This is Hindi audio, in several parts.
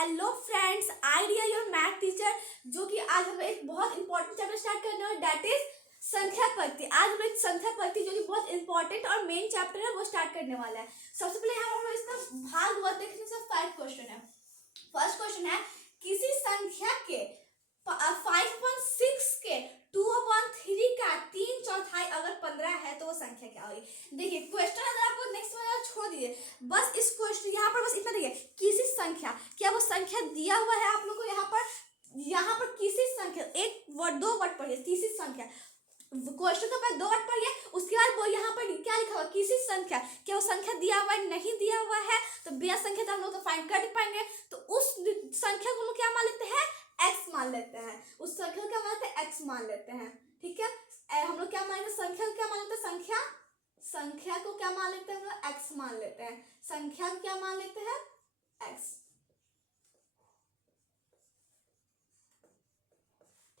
Hello friends, I Riya your math teacher, जो कि आज हम एक बहुत इंपॉर्टेंट चैप्टर स्टार्ट करने वाले, दैट इज संख्या पद्धति। आज हम एक संख्या पद्धति जो कि बहुत इंपॉर्टेंट और मेन चैप्टर है वो स्टार्ट करने वाला है। सबसे पहले यहाँ हम इसका भाग वर्ग देखने से 5 क्वेश्चन है। फर्स्ट क्वेश्चन है, किसी संख्या के 5.6 के 2/3 का 3/4 अगर 15 है तो वो संख्या क्या होगी। देखिए क्वेश्चन अगर आपको नेक्स्ट में छोड़ दीजिए, बस इस क्वेश्चन यहाँ पर बस इतना देखिए, किसी संख्या, क्या वो संख्या दिया हुआ है आप लोग को यहाँ पर किसी संख्या, एक वर्ड 2 वर्ड पढ़िए, तीसरी संख्या, क्वेश्चन तो पहले 2 वर्ड पढ़िए, उसके बाद वो यहाँ पर क्या लिखा हुआ, किसी संख्या, क्या वो संख्या दिया हुआ है, नहीं दिया हुआ है, तो बिना संख्या तो हम लोग तो फाइंड कर पाएंगे। तो उस संख्या को हम लोग क्या मान लेते हैं, एक्स मान लेते हैं। उस संख्या को क्या मान लेते हैं, एक्स मान लेते हैं। ठीक है, हम लोग क्या मानेंगे, संख्या को क्या मान लेते हैं, संख्या को क्या मान लेते हैं, हम लोग एक्स मान लेते हैं। संख्या को क्या मान लेते हैं, एक्स।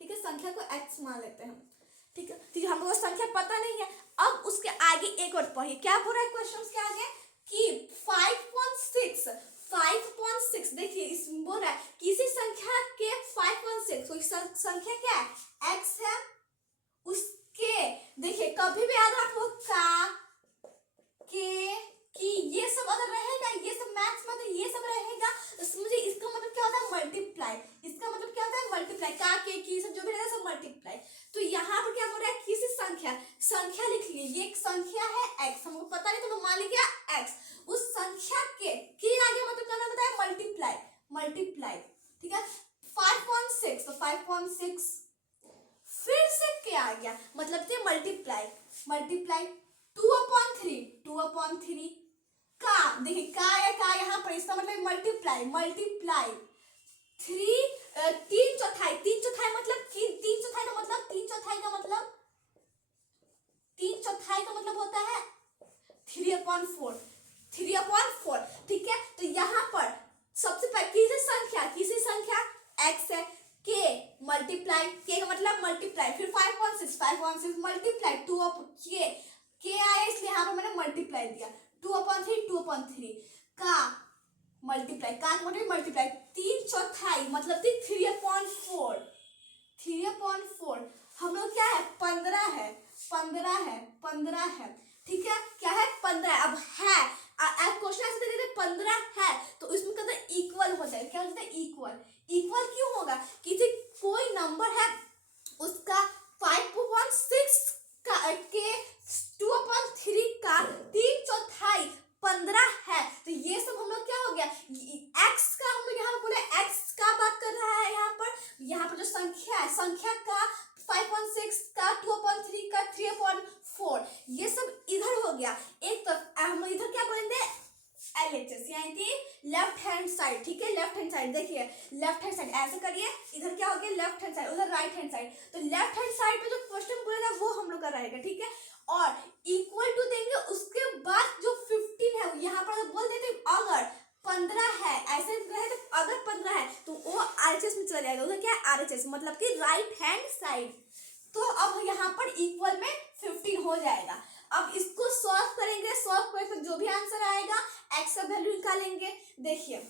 ठीक है, संख्या को एक्स मान लेते हैं। ठीक है, तो हमको वो संख्या पता नहीं है। अब उसके आगे एक और पढ़िए, क्या बोल रहा है क्वेश्चन के आगे कि 5.6 देखिए, इस बोल रहा है किसी संख्या के 5.6, कोई संख्या क्या है, एक्स है। उसके देखिए कभी भी याद रखो का, के, कि ये सब अगर रहेगा, ये सब मैथ्स में तो ये सब रहेगा, तो मुझे इसका मतलब क्या होता है, मल्टीप्लाई। इसका मतलब क्या होता है, मल्टीप्लाई। का, के, की सब जो भी रहेगा सब मल्टीप्लाई। तो यहाँ पर क्या बोल रहा है, किसी संख्या लिख लीजिए, ये एक संख्या है एक्स, हमको पता नहीं तो मान लीजिए एक्स। उस संख्या के आगे मतलब क्या होता है, मल्टीप्लाई। ठीक है, 5.6 तो 5.6 फिर से क्या आ गया, मतलब कि मल्टीप्लाई 2/3 का, देखिए का या का यहाँ पर, इसका मतलब मल्टीप्लाई 3/4 मतलब कि 3/4 का मतलब 3/4 का मतलब होता है 3/4। ठीक है, तो यहाँ पर सबसे पहले किसी संख्या एक्स है, के मल्टीप्लाई, के का मतलब मल्टीप्लाई, फिर 5.6 मल्टीप्लाई 2 के आया, इसलिए यहाँ पर मैंने मल्टीप्लाई दिया 2/3 का मल्टीप्लाई, का मतलब मल्टीप्लाई 3/4 मतलब 3/4। हम लोग क्या है, 15 है। ठीक है, क्या है, 15। अब है क्वेश्चन ऐसे दे देते 15 है तो इसमें कहते हैं इक्वल हो जाएगा। क्या होता है, इक्वल क्यों होगा, किसी कोई नंबर है उसका 5.6 के 2/3 का 3/4 15 है, तो ये सब हम लोग क्या हो गया, एक्स का हम लोग यहाँ पर बोले, एक्स का बात कर रहा है। यहाँ पर जो संख्या है, संख्या का 5.6 का 2/3 का 3/4, ये सब इधर हो गया। एक तो हम इधर क्या बोलेंगे, LHS यानी कि लेफ्ट हैंड साइड। ठीक है, लेफ्ट हैंड साइड, देखिए लेफ्ट हैंड साइड ऐसे करिए, इधर क्या हो गया, लेफ्ट हैंड साइड, उधर राइट हैंड साइड। तो लेफ्ट हैंड साइड पे जो क्वेश्चन बोलेगा वो हम लोग का रहेगा। ठीक है, और इक्वल टू देंगे, उसके बाद जो 15 है यहाँ पर बोल देते अगर 15 है, ऐसे रहे तो अगर 15 है तो वो RHS में चला जाएगा। उधर क्या है, RHS मतलब कि राइट हैंड साइड। तो अब यहाँ पर इक्वल में 15 हो जाएगा। अब इसको सॉल्व करेंगे, तो जो भी आंसर आएगा एक्स का वैल्यू निकालेंगे। देखिए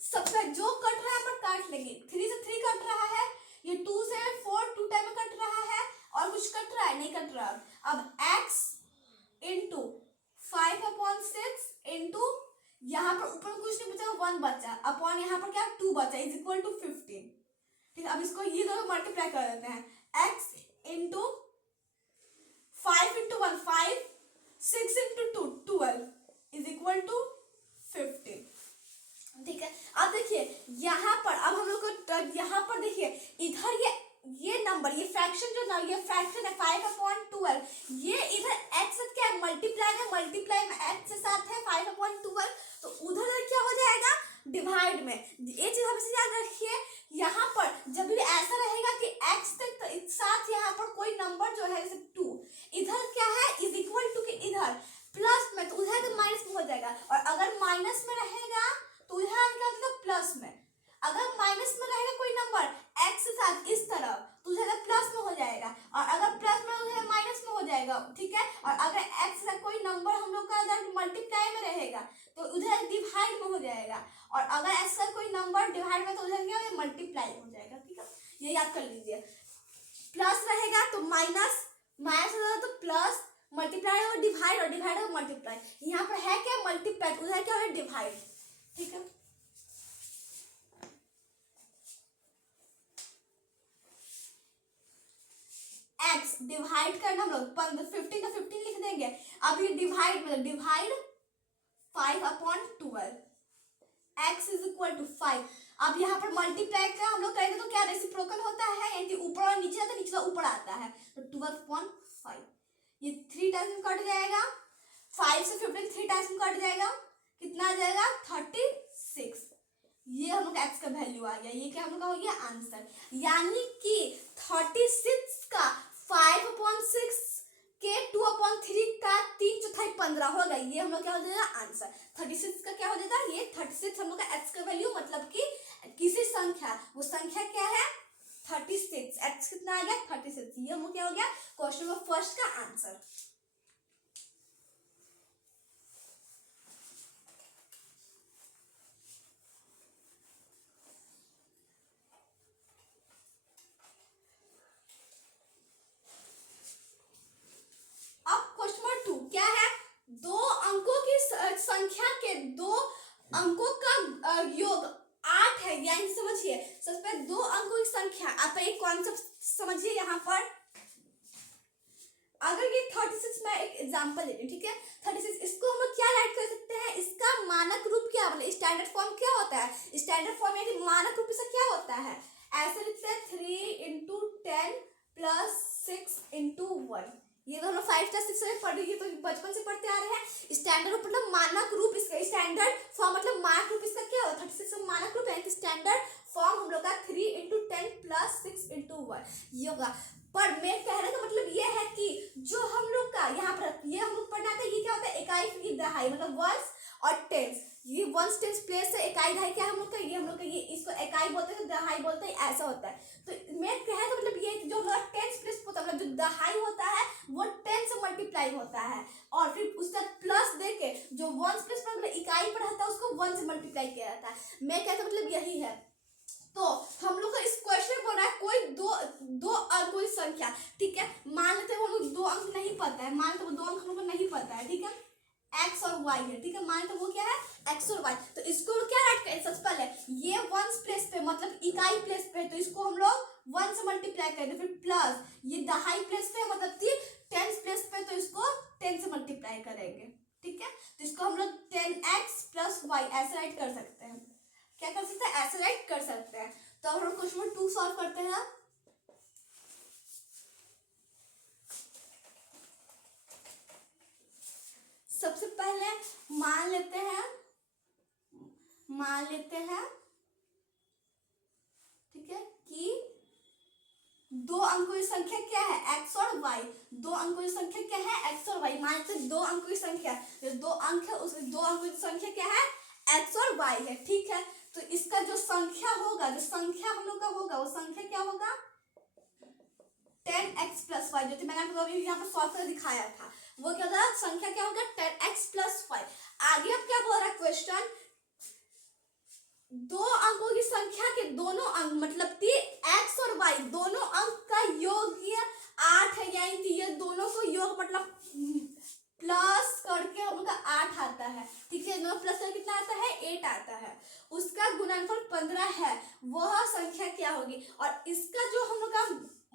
सबसे जो कट रहा है पर काट लेंगे, 3 से 3 कट रहा है, ये 2 से 4 2 टाइम में कट रहा है, और कुछ कट रहा है, नहीं कट रहा। अब x इंटू 5/6 इंटू यहाँ पर ऊपर कुछ नहीं बचा, 1 बचा, अपॉन यहाँ पर क्या 2 बचा, इज इक्वल टू 15। ठीक है, अब इसको ये दोनों मल्टीप्लाई कर देते हैं, x into 5 into 1 5, 6 into 2 12 is equal to 15। ठीक है, अब देखिए यहाँ पर, अब हम लोग को यहाँ पर देखिए इधर ये नंबर, ये फ्रैक्शन जो ना, ये फ्रैक्शन है 5/12, ये इधर x से क्या है, मल्टीप्लाई में x से साथ है 5/12, तो उधर क्या हो जाएगा, डिवाइड में। ये चीज हमेशा याद रखिए, यहाँ पर जब भी ऐसा रहेगा कि x के साथ यहाँ पर कोई नंबर जो है जैसे 2, इधर क्या है, इज इक्वल टू के इधर प्लस में, तो उधर माइनस में हो जाएगा, और अगर माइनस में रहेगा तो इधर क्या होगा, प्लस में। अगर माइनस में रहेगा कोई नंबर x के साथ इस तरफ तो उधर प्लस में हो जाएगा, और अगर प्लस में उधर माइनस में हो जाएगा। ठीक है, और अगर x इधर मल्टीप्लाई में रहेगा तो उधर डिवाइड में हो जाएगा, और अगर ऐसा कोई नंबर डिवाइड में तो उधर क्या होगा, मल्टीप्लाई हो जाएगा। ठीक है, ये याद कर लीजिए। प्लस रहेगा तो माइनस, माइनस होगा तो प्लस, मल्टीप्लाई और डिवाइड, और डिवाइड और मल्टीप्लाई। यहाँ पर है क्या, मल्टीप्लाई, उधर क्या है, डिवाइड। ठीक है, एक्स डिवाइड करना हम लोग 15 का 15 लिख देंगे। अब ये डिवाइड मतलब divide 5/12, x is equal to 5। अब यहाँ पर मल्टीप्लाई का हम लोग करेंगे तो क्या रेसिप्रोकल होता है, यानी कि ऊपर और नीचे आता है, नीचे का ऊपर आता है, तो 12/5 ये 3 टाइम्स में कट जाएगा, 5 से 15 3 टाइम्स में कट जाएगा, कितना आ जाएगा 36। ये हम लोग x का वैल्यू आ गया, ये क्या हम लोग का हो गया आंसर। यानी कि 36 का 5/6 के 2/3 का 3/4 15 होगा, ये हम लोग क्या हो जाएगा आंसर। 36 का क्या हो जाएगा, ये 36 हम लोग का x का वैल्यू, मतलब कि किसी संख्या, वो संख्या क्या है 36, x कितना आ गया 36, ये हम लोग क्या हो गया क्वेश्चन नंबर फर्स्ट का आंसर। संख्या के दो अंकों का योग 8 है, यानी समझिए सबसे पहले 2 अंकों की संख्या, आप एक कॉन्सेप्ट समझिए यहाँ पर। अगर ये 36 में एक एग्जांपल ले लूं, ठीक है 36, इसको हम लोग क्या राइट कर सकते हैं, इसका मानक रूप क्या, मतलब स्टैंडर्ड फॉर्म क्या होता है, स्टैंडर्ड फॉर्म यानी मानक रूप इसका क्या होता है, ऐसे लिखते हैं 3 × 10 + 6 × 1। ये तो हम लोग 5 क्लास 6 में पढ़ रही है, तो बचपन से पढ़ते आ रहे हैं। स्टैंडर्ड रूप मतलब मानक रूप, इसका स्टैंडर्ड फॉर्म मतलब मानक रूप इसका क्या होता है, 36 का मानक रूप है, स्टैंडर्ड फॉर्म हम लोग का 3 × 10 + 6 × 1 ये होगा। पर मैं कहने का मतलब ये है कि जो हम लोग का यहाँ पर ये हम लोग पढ़ना था, ये क्या होता है इकाई फिर दहाई, मतलब वंस और टेंस। ये वंस टेंस प्लेस से इकाई दहाई क्या हम लोग का, ये हम लोग का ये इसको इकाई बोलते हैं, दहाई बोलते हैं, ऐसा होता है। तो मैं कहने का मतलब ये जो टेंस प्लेस होता है, मतलब जो दहाई होता है वो 10 से मल्टीप्लाई होता है, और फिर उसका प्लस देके जो वंस प्लेस पर मतलब इकाई पर रहता है उसको 1 से मल्टीप्लाई किया जाता है। मैं कहता मतलब यही है। तो हम लोग को इस क्वेश्चन बोल रहा है कोई दो अंकों की संख्या, ठीक है मान लेते हैं हम लोग 2 अंक नहीं पता है, मान लेते हैं 2 अंक हम लोग को नहीं पता है, ठीक है x और y है, ठीक है मान लेते वो क्या है x और y। तो इसको क्या राइट करें, सबसे पहले ये वंस प्लेस पे मतलब इकाई प्लेस पे, तो इसको हम लोग 1 से मल्टीप्लाई करेंगे, फिर प्लस ये दहाई प्लेस पे मतलब 10 प्लेस पे, तो इसको 10 से मल्टीप्लाई करेंगे, ठीक है। तो इसको हम लोग 10x + y ऐसे राइट कर सकते हैं, क्या कर सकते हैं ऐसे राइट कर सकते हैं। तो अब हम क्वेश्चन नंबर 2 सॉल्व करते हैं। सबसे पहले मान लेते हैं ठीक है कि 2 अंकों की संख्या क्या है x और y, 2 अंकों की संख्या क्या है x और y। मान लेते हैं 2 अंकों की संख्या, जो 2 अंक है उसके 2 अंकों की संख्या क्या है x और y है, ठीक है। तो इसका जो संख्या होगा, जो संख्या हम लोग का होगा, वो संख्या क्या होगा 10x + y, जो मैंने आपको अभी यहाँ पर सॉल्व कर दिखाया था, वो क्या होगा संख्या क्या होगा 10x + y। आगे अब क्या बोल रहा है क्वेश्चन, 2 अंकों की संख्या के दोनों अंक मतलब x और y दोनों अंक का योग 8 है, यानी कि ये दोनों को योग मतलब प्लस करके हम लोग का 8 आता है, ठीक है दोनों प्लस करके कितना आता है 8 आता है, उसका गुणनफल 15 है, वह संख्या क्या होगी, और इसका जो हम लोग का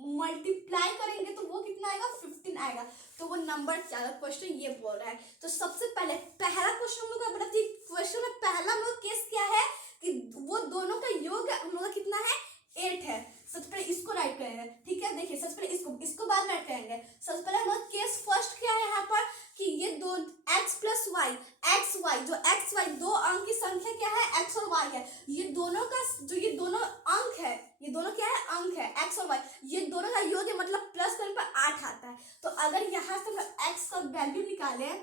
मल्टीप्लाई करेंगे तो वो कितना आएगा 15 आएगा, तो वो नंबर क्या है, क्वेश्चन ये बोल रहा है। तो सबसे पहले पहला क्वेश्चन हम लोग का मतलब क्वेश्चन में पहला हम लोग केस क्या है कि वो दोनों का योग हम लोग का कितना है 8 है। सबसे पहले इसको राइट करेंगे, ठीक है देखिए सबसे पहले इसको बाद में राइट करेंगे। सबसे पहले हम लोग केस फर्स्ट क्या है यहाँ पर कि ये दो x + y, x y जो x y 2 अंक की संख्या क्या है x और y है, ये दोनों का जो ये दोनों अंक है, ये दोनों क्या है अंक है x और y, ये दोनों का योग है मतलब प्लस करने पर 8 आता है। तो अगर यहाँ से हम x का वैल्यू निकाले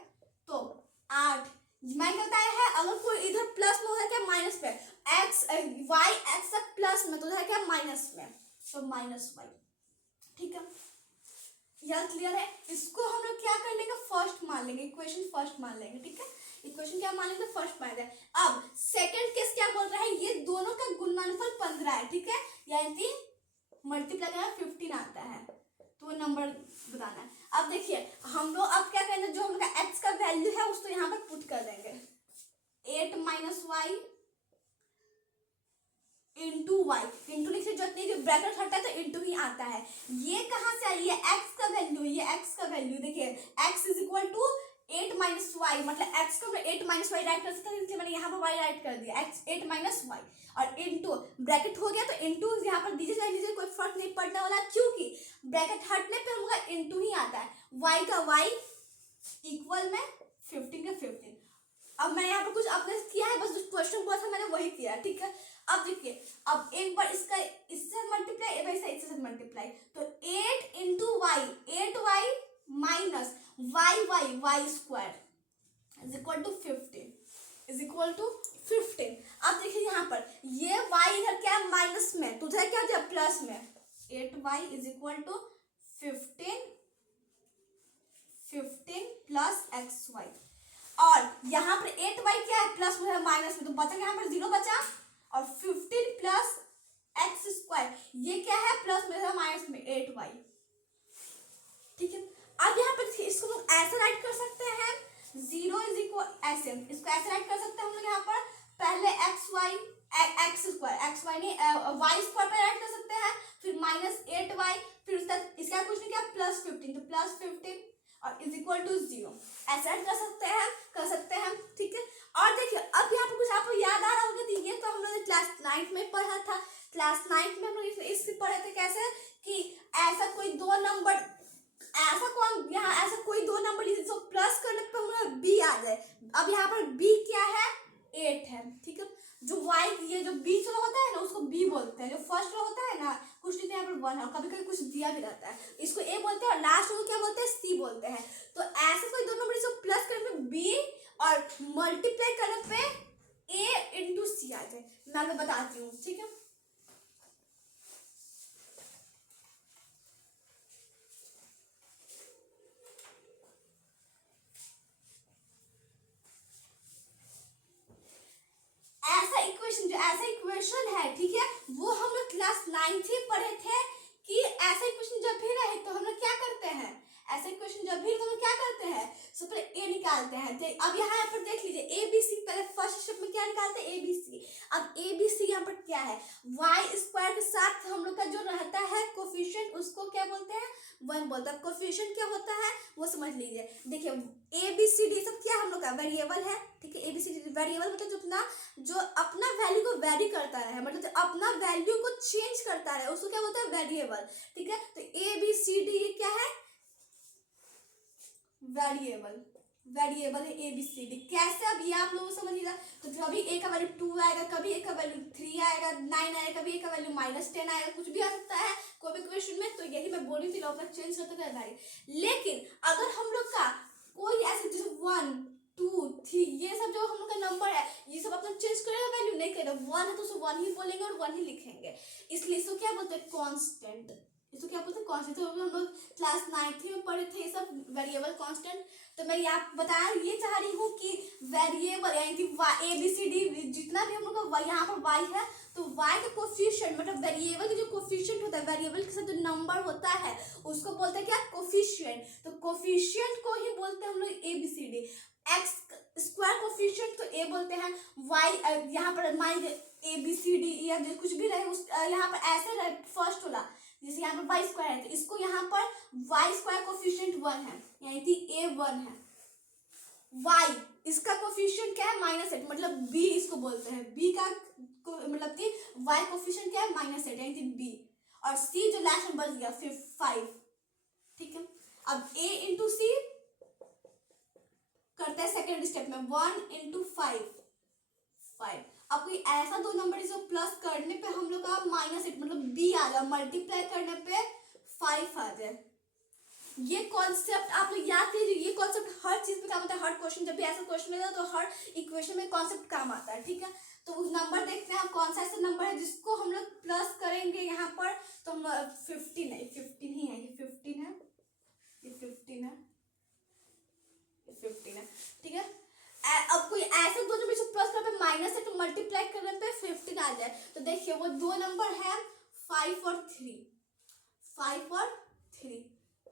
तो 8, मैं कहता है अगर कोई इधर प्लस में होता है क्या माइनस पे, x y x प्लस में तो है क्या माइनस में, तो -y, ठीक है। यहाँ क्लियर है। इसको हम लोग क्या कर लेंगे, फर्स्ट मान लेंगे, इक्वेशन फर्स्ट मान लेंगे, ठीक है। इक्वेशन क्या मान लेंगे, फर्स्ट मान लेंगे। अब सेकंड केस क्या बोल रहा है, ये दोनों का गुणनफल 15 है, ठीक है, यानी मल्टीप्लाई करना 15 आता है, तो वो नंबर बताना है। अब देखिए हम लोग अब क्या करेंगे, जो हम लोग का x का वैल्यू है उसको यहाँ पर पुट कर देंगे, 8 minus y into y, into लिखने जरूरत नहीं, जो ब्रैकेट हटता है तो इंटू ही आता है। ये कहाँ से आई, ये x का वैल्यू, ये x का वैल्यू देखिए, x is equal to 8 minus y, मतलब x को 8 माइनस वाई राइट कर सकते हैं, इसलिए मैंने यहाँ पर y राइट कर दिया, x 8 माइनस वाई, और इंटू ब्रैकेट हो गया तो इंटू यहाँ पर दीजिए चाहे दीजिए, कोई फर्क नहीं पड़ने वाला, क्योंकि ब्रैकेट हटने पे हमका इंटू ही आता है। y का y इक्वल में 15 का 15। अब मैंने यहाँ पर कुछ अपने किया है, बस जो क्वेश्चन बोला था मैंने वही किया, ठीक है। अब देखिए, अब एक बार इसका इससे मल्टीप्लाई, एक बार इससे मल्टीप्लाई, तो 8 into y, 8y minus y square is equal to 15, is equal to 15। अब देखिए यहाँ पर ये y इधर क्या है, माइनस में, तो उधर क्या हो जाए प्लस में, 8y is equal to 15 plus xy, और यहाँ पर 8y क्या है, प्लस में है माइनस में, तो बचा यहाँ पर 0 बचा, और 15 प्लस एक्स स्क्वायर, ये क्या है, प्लस में है माइनस में 8y, ठीक है। अब यहाँ पर इसको हम ऐसा राइट कर सकते हैं, 0 इज इक्वल ऐसे, इसको ऐसे राइट कर सकते हैं हम लोग यहाँ पर, पहले एक्स स्क्वायर नहीं वाई स्क्वायर पर राइट कर सकते हैं, फिर माइनस 8y, फिर इसका कुछ नहीं किया, प्लस 15, तो प्लस 15 और इज इक्वल टू 0, ऐसा कर सकते हैं, ठीक है। और देखिए अब यहाँ पर कुछ आपको याद आ रहा होगा, तो ये तो हम लोग ने क्लास 9 में पढ़ा था, क्लास 9 में हम लोग इससे पढ़े थे कैसे, कि ऐसा कोई दो नंबर, ऐसा कोई दो नंबर जिसको प्लस करने पे हमारा b आ जाए। अब यहाँ पर b क्या है, 8 है, ठीक है। जो y, ये जो बीच वाला होता है ना उसको b बोलते हैं, जो फर्स्ट वाला होता है ना कुछ नहीं, यहाँ पर 1 है, कभी कभी कुछ दिया भी रहता है, इसको a बोलते हैं, और लास्ट को क्या बोलते हैं, c बोलते हैं। तो ऐसे कोई दो नंबर जिसको प्लस करने पे b और मल्टीप्लाई करने पे a इंटू सी आ जाए, मैं बताती हूँ, ठीक है। ऐसा इक्वेशन है, ठीक है, वो हम लोग क्लास 9 में पढ़े थे, कि ऐसा इक्वेशन जब भी रहे तो हम लोग क्या करते हैं, ऐसा इक्वेशन जब भी तो हम लोग क्या करते हैं, सबसे पहले a निकालते हैं। अब यहाँ पर देख लीजिए a b c, पहले फर्स्ट स्टेप में क्या निकालते हैं, a b c। अब a b c यहाँ पर क्या है, y स्क्वायर के साथ हम लोग का जो रहता है कोफिशिएंट, उसको क्या बोलते हैं, 1 बोलते हैं। कोफिशिएंट क्या होता है वो समझ लीजिए, देखिए a b c d सब क्या हम लोग का वेरिएबल है, ठीक है। a b c d variable मतलब जो अपना वैल्यू को वेरी करता है, मतलब जो अपना वैल्यू को चेंज करता है उसको क्या बोलते हैं, वेरिएबल, ठीक है। तो a b c d ये क्या है, वेरिएबल है a b c d। कैसे, अब ये आप लोगों को समझिएगा, तो कभी a का वैल्यू 2 आएगा, कभी a का वैल्यू 3 आएगा, 9 आएगा, कभी a का वैल्यू -10 आएगा, कुछ भी आ सकता है कोई भी क्वेश्चन में। तो यही मैं बोल रही थी, लॉग चेंज करते रहता है। लेकिन अगर हम लोग का कोई ऐसे जैसे 1 2 3 ये सब जो हम लोग का नंबर है, ये सब अपना चेंज करेगा, वैल्यू नहीं करेगा, 1 है तो उसको 1 ही बोलेंगे और 1 ही लिखेंगे, इसलिए इसको क्या बोलते हैं, कांस्टेंट। इसको क्या बोलते हैं, कांस्टेंट। तो हम लोग क्लास 9 में पढ़े थे ये सब वेरिएबल कांस्टेंट। तो मैं यहाँ बताया ये चाह रही हूँ कि वेरिएबल यानी कि a b c d जितना भी हम लोग का यहाँ पर y है, तो y का कोफिशिएंट मतलब वेरिएबल का जो कोफिशिएंट होता है, वेरिएबल के साथ जो नंबर होता है उसको बोलते हैं क्या, कोफिशिएंट। तो कोफिशिएंट को ही बोलते हैं हम लोग a b c d। x square coefficient तो a बोलते हैं, y यहाँ पर मान a b c d या जो कुछ भी रहे उस यहाँ पर ऐसे रहे फर्स्ट वाला, जैसे यहाँ पर y स्क्वायर है तो इसको यहाँ पर y स्क्वायर कोफिशिएंट 1 है, यानी कि a 1 है। y इसका कोफिशिएंट क्या है, -8, मतलब b इसको बोलते हैं, b का मतलब कि y कोफिशिएंट क्या है, -8 यानी कि b, और c जो लास्ट में बच गया फिर 5, ठीक है। अब a इंटू सी करते हैं सेकेंड स्टेप में, 1 इंटू 5। अब कोई ऐसा दो नंबर इसको प्लस करने पे हम लोग का -8 मतलब b आ जाए, मल्टीप्लाई करने पे 5 आ जाए। ये कॉन्सेप्ट आप लोग याद कीजिए, ये कॉन्सेप्ट हर चीज में काम आता है, हर क्वेश्चन जब भी ऐसा क्वेश्चन है तो हर इक्वेशन में कॉन्सेप्ट काम आता है, ठीक है। तो उस नंबर देखते हैं कौन सा ऐसा नंबर है जिसको हम लोग प्लस करेंगे यहाँ पर, तो हम 15 है, 15 ही है, ये 15 है, देखिए वो दो नंबर है 5 और 3, 5 और 3,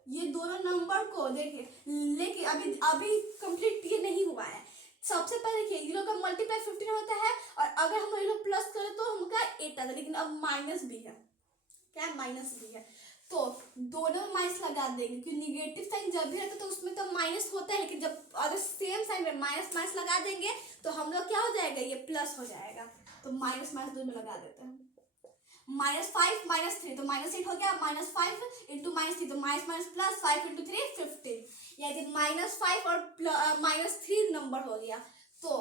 ये दोनों नंबर को देखिए, लेकिन अभी अभी कंप्लीट ये नहीं हुआ है। सबसे पहले देखिए ये लोग का मल्टीप्लाई 15 होता है, और अगर हम लोग प्लस करें तो हमका 8 आता है, लेकिन अब माइनस भी है, क्या माइनस भी है, तो दोनों माइनस लगा देंगे, क्योंकि निगेटिव साइन जब भी रहता है तो उसमें तो माइनस होता है, लेकिन जब अगर सेम साइन में माइनस माइनस लगा देंगे तो हम लोग क्या हो जाएगा, ये प्लस हो जाएगा, तो माइनस माइनस दोनों में लगा देते हैं। -5 -3 तो -8 हो गया, -5 इंटू -3 तो माइनस प्लस 5 इंटू 3 15, यानी -5 और -3 नंबर हो गया। तो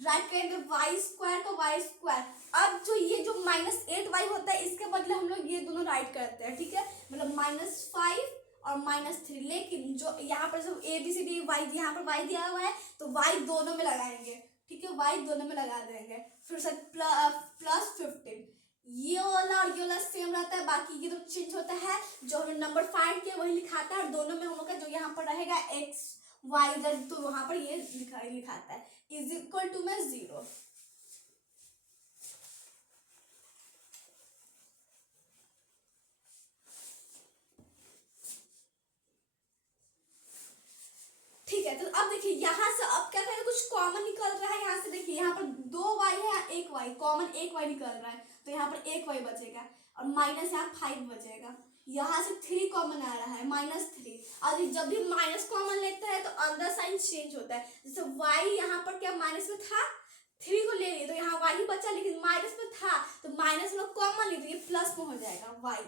राइट करेंगे वाई स्क्वायर को वाई स्क्वायर। अब जो ये जो -8y होता है इसके बदले हम लोग ये दोनों राइट करते हैं, ठीक है, मतलब -5 और -3, लेकिन जो यहाँ पर जो ABCD वाई यहाँ पर वाई दिया हुआ है तो वाई दोनों में लगाएंगे, ठीक है, वाई दोनों में लगा देंगे, फिर से प्लस 15, ये वाला और ये वाला सेम रहता है, बाकी ये तो चेंज होता है, जो हमने नंबर फाइंड किया वही लिखाता है, और दोनों में हम लोग का जो यहाँ पर रहेगा x y z, तो वहां पर ये लिखाता है इज इक्वल टू में 0। ठीक है, तो अब देखिए यहाँ से अब क्या करेंगे, कुछ कॉमन निकल रहा है, यहाँ से देखिए यहाँ पर 2y है, 1y कॉमन, 1y निकल रहा है, तो यहाँ पर 1y बचेगा, और माइनस यहाँ 5 बचेगा, यहाँ से 3 कॉमन आ रहा है -3, और जब भी माइनस कॉमन लेता है तो अंदर साइन चेंज होता है, जैसे y यहाँ पर क्या माइनस में था, 3 को ले लिए तो यहाँ y ही बचा, लेकिन माइनस में था तो माइनस में कॉमन लिए तो ये प्लस में हो जाएगा y,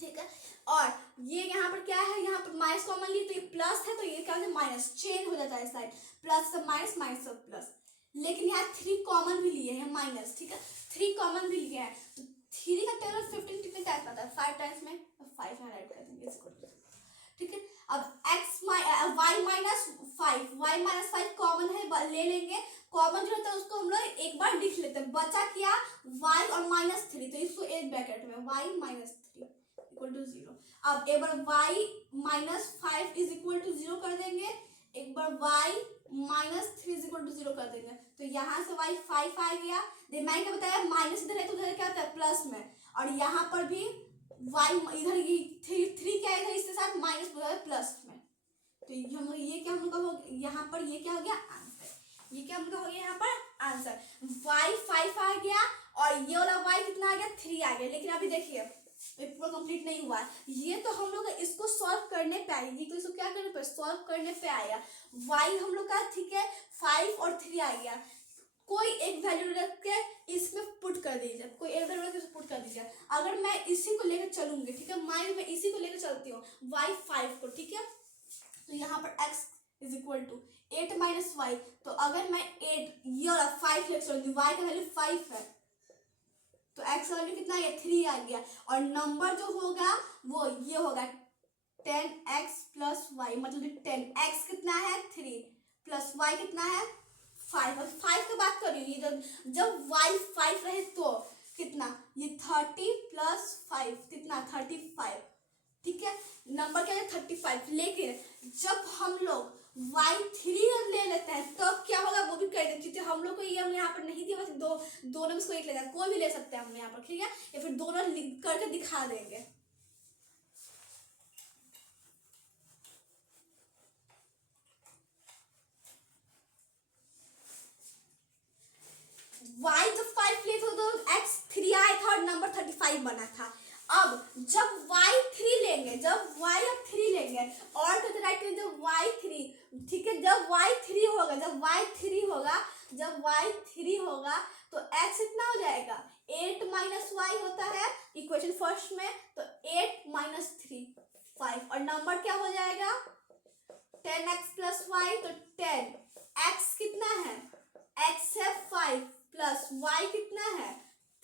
ठीक है, और ये यहाँ पर क्या है, यहाँ पर माइनस कॉमन ली तो ये प्लस है, तो ये क्या है माइनस, चेंज हो जाता है साइड, प्लस से माइनस, माइनस से प्लस, लेकिन यहाँ 3 कॉमन भी लिए हैं माइनस, ठीक है, 3 कॉमन भी लिए हैं, तो 3 का 10 और 15 कितने टाइम्स आता है, 5 टाइम्स में, 5 यहाँ राइट कर देंगे इसको, ठीक है। अब y माइनस 5 कॉमन है, ले लेंगे, कॉमन जो होता है उसको हम लोग एक बार लिख लेते हैं, बचा क्या y और -3, तो इसको एक ब्रैकेट में y -3 इक्वल टू 0। अब एक बार y -5 इज इक्वल टू 0 कर देंगे, एक बार y -3 इज इक्वल टू 0 कर देंगे, तो यहाँ से y 5 आ गया, मैंने क्या बताया माइनस इधर है तो उधर क्या होता है प्लस में, और यहाँ पर भी y इधर ये 3 क्या है इधर इसके साथ माइनस प्लस में, तो ये क्या हम लोग हो, यहाँ पर ये क्या हो गया आंसर, ये क्या हम लोग हो गया यहाँ पर आंसर, y 5 आ गया, और ये वाला y कितना आ गया 3 आ गया, लेकिन अभी देखिए पूरा कंप्लीट नहीं हुआ, ये तो हम लोग इसको सॉल्व करने पे आएगा, ये तो इसको क्या करने पे सॉल्व करने पे आएगा, y हम लोग का ठीक है 5 और 3 आ गया, कोई एक वैल्यू रख के इसमें पुट कर दीजिए, कोई एक वैल्यू रख के पुट कर दीजिए, अगर मैं इसी को लेकर चलूंगी, ठीक है, मैं इसी को लेकर चलती हूँ y 5 को, ठीक है, तो यहाँ पर x is equal to 8 minus y, तो अगर मैं 8 ये वाला 5 लेकर चलूंगी, y का वैल्यू 5 है, तो x का वैल्यू कितना आ गया 3 आ गया, और नंबर जो होगा वो ये होगा 10x प्लस वाई, मतलब 10x कितना है 3 प्लस y कितना है 5, 5 की बात कर रही हूँ, जब y 5 रहे तो कितना, ये 30 प्लस 5 कितना 35, ठीक है, नंबर क्या है 35, लेकिन जब हम लोग y3 ले लेते हैं तो क्या होगा वो भी कर देते, क्योंकि हम लोग को ये हम यहाँ पर नहीं दिया, बस दोनों में से कोई एक लेना है, कोई भी ले सकते हैं हम यहाँ पर, ठीक है, या फिर दोनों करके दिखा देंगे। y जब 5 लिए थे तो x 3 आया था और नंबर 35 बना था। अब जब y3 लेंगे, जब y अब 3 लेंगे और तो राइट करें जब y3, ठीक है, जब y3 होगा, जब y3 होगा, जब y3 होगा तो x इतना हो जाएगा 8 माइनस y होता है इक्वेशन फर्स्ट में, तो 8 माइनस 3 5, और नंबर क्या हो जाएगा 10x प्लस वाई, तो 10 x कितना है x है 5 प्लस y कितना है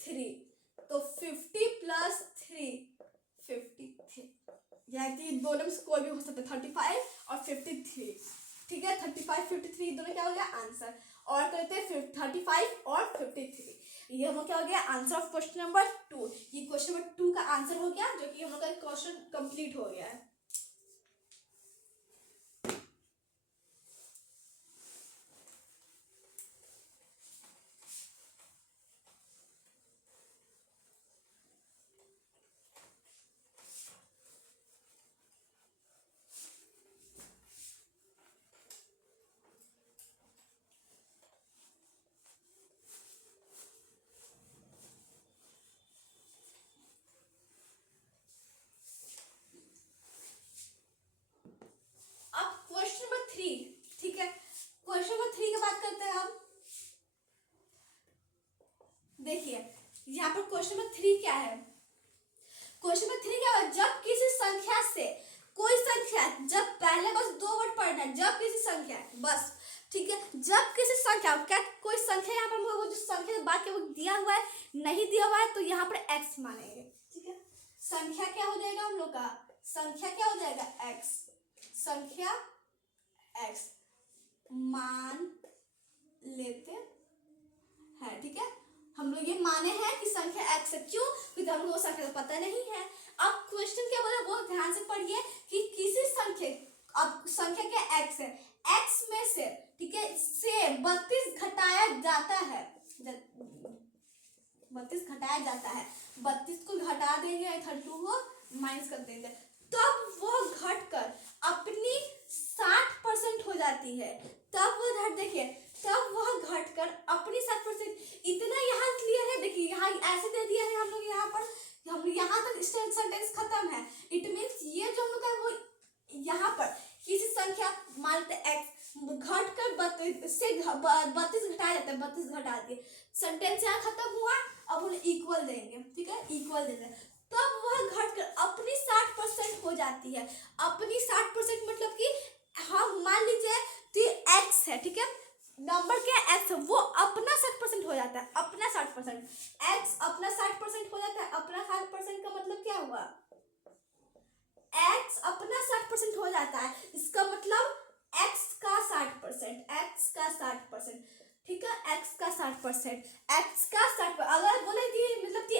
3, तो 50 प्लस 3 53, यानी दोनों में से कोई भी हो सकता है 35 और 53, ठीक है, 35 53 दोनों क्या हो गया आंसर, और करते हैं 35 और 53, ये हम लोग क्या हो गया आंसर ऑफ क्वेश्चन नंबर 2, ये क्वेश्चन नंबर 2 का आंसर हो गया, जो कि हम लोग का क्वेश्चन कंप्लीट हो गया है। देखिए यहाँ पर क्वेश्चन नंबर 3 क्या है, क्वेश्चन नंबर 3 क्या है, जब किसी संख्या से कोई संख्या, जब पहले बस 2 वर्ड पढ़ना है, जब किसी संख्या बस, ठीक है, जब किसी संख्या, क्या कोई संख्या यहाँ पर वो जो संख्या बाकी वो दिया हुआ है, नहीं दिया हुआ है तो यहाँ पर x मानेंगे, ठीक है। संख्या क्या हो जाएगा हम लोग का, संख्या क्या हो जाएगा x, संख्या x मान लेते हैं, ठीक है। हम लोग ये माने हैं कि संख्या x है, क्यों, क्योंकि हम लोग को संख्या तो पता नहीं है। अब क्वेश्चन क्या बोला वो ध्यान से पढ़िए कि किसी संख्या, अब संख्या क्या x है, x में से, ठीक है, से 32 घटाया जाता है, 32 घटाया जाता है, 32 को घटा देंगे, 32 को माइनस कर देंगे, तब वो घटकर अपनी 60% हो जाती है, तब वो घट, देखिए तब वह घटकर अपनी 60%, इतना यहाँ क्लियर है। देखिए यहाँ ऐसे दे दिया है हम लोग, यहाँ पर हम लोग यहाँ तक सेंटेंस खत्म है। इट मीन्स ये जो हम लोग है वो यहाँ पर किसी संख्या मानते x घटकर 32 से 32 घटाया जाता है, 32 घटा दिए, सेंटेंस यहाँ खत्म हुआ। अब उन्हें इक्वल देंगे, ठीक है, इक्वल देंगे, तब वह घटकर अपनी 60% हो जाती है। अपनी 60% मतलब कि हम मान लीजिए तो x है, ठीक है, नंबर क्या x है, वो अपना 60% हो जाता है, अपना 60%, x अपना 60% हो जाता है, अपना 60% का मतलब क्या हुआ, x अपना 60% हो जाता है, इसका मतलब x का 60%, x का 60%, ठीक है, x का 60%, x का 60%, अगर बोले कि मतलब कि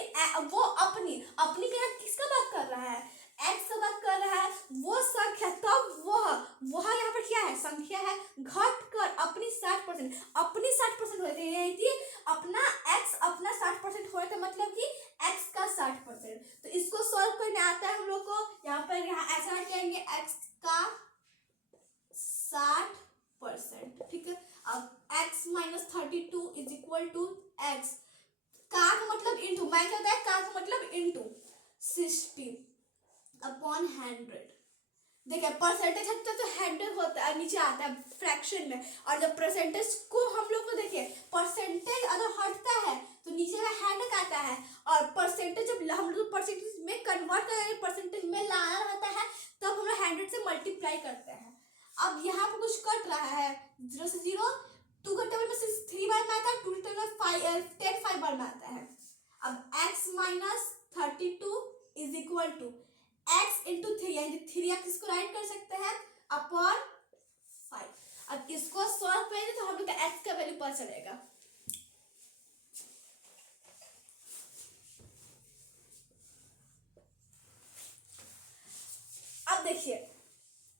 वो अपनी क्या किसका बात कर रहा है, x का बात कर रहा है, वो संख्या, तब वह यहाँ पर क्या है, संख्या है, घटकर अपनी 60%, अपनी 60% होती है थी, अपना x अपना 60% हो था, मतलब कि x का 60%। तो इसको सॉल्व करने आता है हम लोग को, यहाँ पर यहाँ ऐसा करेंगे x का 60%, ठीक है। अब x minus 32 is equal to x, का मतलब इंटू, मैं क्या होता है का मतलब इंटू 60 अपॉन 100। देखिए परसेंटेज हटता तो 100 होता है, नीचे आता है फ्रैक्शन में, और जब परसेंटेज को हम लोग को देखिए परसेंटेज अगर हटता है तो नीचे में 100 आता है, और परसेंटेज जब हम लोग परसेंटेज में कन्वर्ट करेंगे, परसेंटेज में लाना रहता है, तब हम लोग 100 से मल्टीप्लाई करते हैं। अब यहाँ पर कुछ कट रहा है, 0 से 0, 2 का टेबल में 3 बार में आता है, 2 टेबल 10 5 बार में आता है। अब x minus 32 is equal to x into 3, यानी 3x इसको राइट कर सकते हैं अपॉन 5। अब इसको सॉल्व करेंगे तो हम लोग का x का वैल्यू पता चलेगा। अब देखिए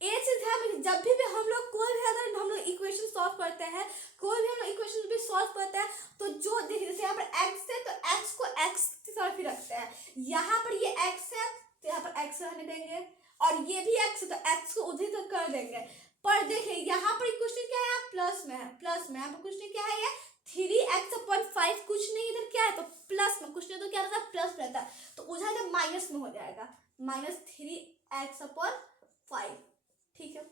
एक चीज ध्यान रखिए, जब भी हम लोग कोई भी अगर हम लोग इक्वेशन सॉल्व करते हैं, कोई भी हम लोग इक्वेशन भी सॉल्व करते हैं, तो जो देखिए जैसे यहाँ पर x है तो x को x की तरफ ही रखते हैं, यहाँ पर ये x है तो यहाँ पर x रहने देंगे, और ये भी x है तो x को उधर तक कर देंगे। पर देखिए यहाँ पर क्वेश्चन क्या है, प्लस में है, प्लस में। यहाँ पर क्वेश्चन क्या है, ये 3x/5 कुछ नहीं, इधर क्या है तो प्लस में, कुछ नहीं तो क्या रहता है प्लस रहता है, तो उधर माइनस में हो जाएगा, माइनस 3x/5, ठीक है।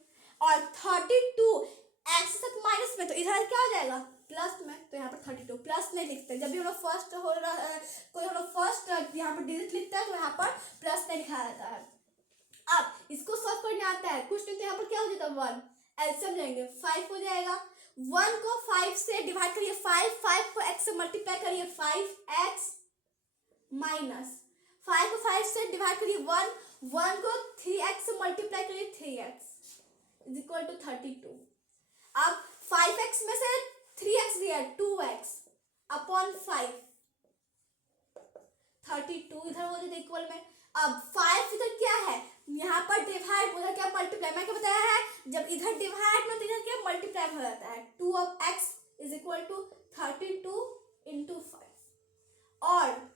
और 32 x तक माइनस में, तो इधर क्या हो जाएगा प्लस में, तो यहाँ पर 32 प्लस नहीं लिखते, जब भी हम लोग फर्स्ट हो रहा है, कोई हम लोग फर्स्ट यहाँ पर डिजिट लिखता है तो यहाँ पर प्लस नहीं लिखा रहता है। अब इसको सॉल्व करने आता है कुछ नहीं, तो यहाँ पर क्या हो जाता है 1, एलसीएम लेंगे 5 हो जाएगा, 1 को 5 से डिवाइड करिए, 5 को x से मल्टीप्लाई करिए, 5x माइनस 5 को 5 से डिवाइड करिए 1 को 3x से मल्टीप्लाई करिए, 3x इज इक्वल टू 32। अब 5x में से 3x दिया 2x अपॉन 5, 32 इधर हो जाए इक्वल में। अब 5 इधर क्या है, यहाँ पर डिवाइड, उधर क्या मल्टीप्लाई, मैं क्या बताया है, जब इधर डिवाइड में तो इधर क्या मल्टीप्लाई हो जाता है, 2 of x is equal to 32 into 5, और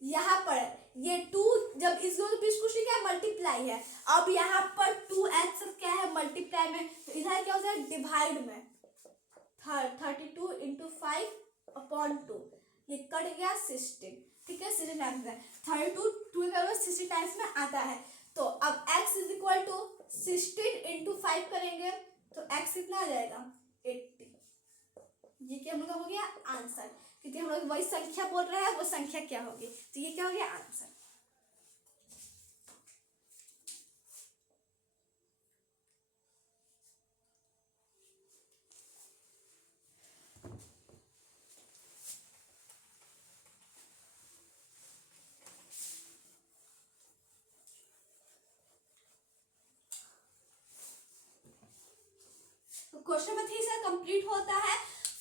यहाँ पर ये 2 जब इसको तो बीच कुछ नहीं क्या मल्टीप्लाई है, अब यहाँ पर 2x क्या है मल्टीप्लाई में, तो इधर क्या होता है डिवाइड में, 32 into 5 अपॉन 2, ये कट गया 16, ठीक है, 16 टाइम्स है, 32 60 टाइम्स में आता है। तो अब x is equal to 16 into 5 करेंगे तो x कितना आ जाएगा 80, ये क्या हम लोग का हो गया आंसर, क्योंकि हम लोग वही संख्या बोल रहे हैं, वो संख्या क्या होगी, तो ये क्या हो गया answer. Question number 3 sir complete होता है।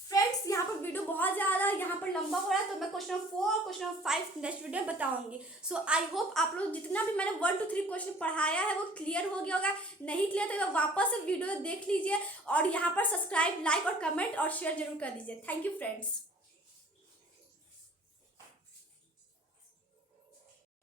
फ्रेंड्स यहाँ पर वीडियो बहुत ज़्यादा यहाँ पर लंबा हो रहा है, तो मैं question number 4 question number 5 next video में बताऊंगी। सो आई होप आप लोग जितना भी मैंने 1 to 3 क्वेश्चन पढ़ाया है वो क्लियर हो गया होगा। नहीं क्लियर तो वापस से वीडियो देख लीजिए, और यहाँ पर सब्सक्राइब, लाइक और कमेंट और शेयर जरूर कर दीजिए। Thank you friends.